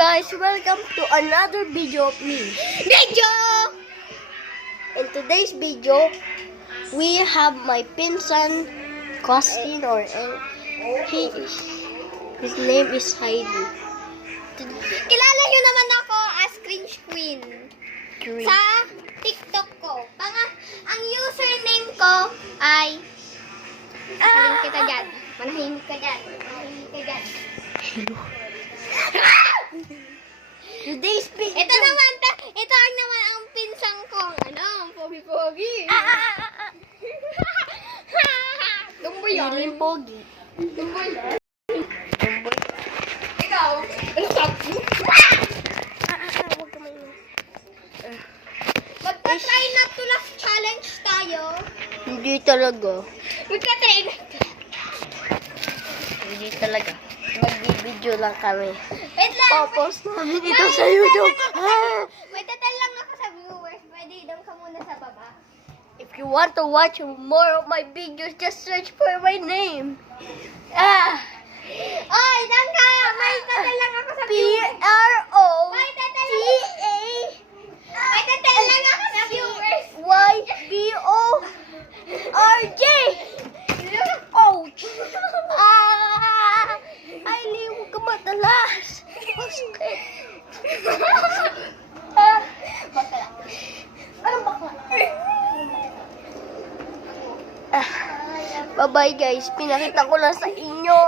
guys, welcome to another video of me. In today's video, we have my pinsan, Costin, or his name is Heidi. Kilala nyo naman ako as Cringe Queen sa TikTok ko. Ang username ko ay manahimik kita dyan. Manahimik ka dyan. Manahimik ka dyan. Today's video. Ito naman ang pinsang ko. Ano? Ang pogi-pogi. Dumboy yan. Feeling pogi. Dumboy yan. Tumboy. Ikaw. Ano sabi? Huwag ka maingay. Magta-try not to laugh challenge tayo. Hindi talaga. Magta-try na. Hindi talaga. Mag-video lang kami. Wait lang. Popost namin ito sa YouTube. May tatal lang ako sa viewers. Pwede doon ka muna sa baba. If you want to watch more of my videos, just search for my name. Oy, dan ka! May tatal lang ako sa viewers. P-R-O-T-A May tatal lang ako sa viewers. Y-B-O-R-J. Ouch! Ay, liwag ka madalas. Masakit. Bakla. Anong bakla? Bye-bye guys. Pinakita ko lang sa inyo.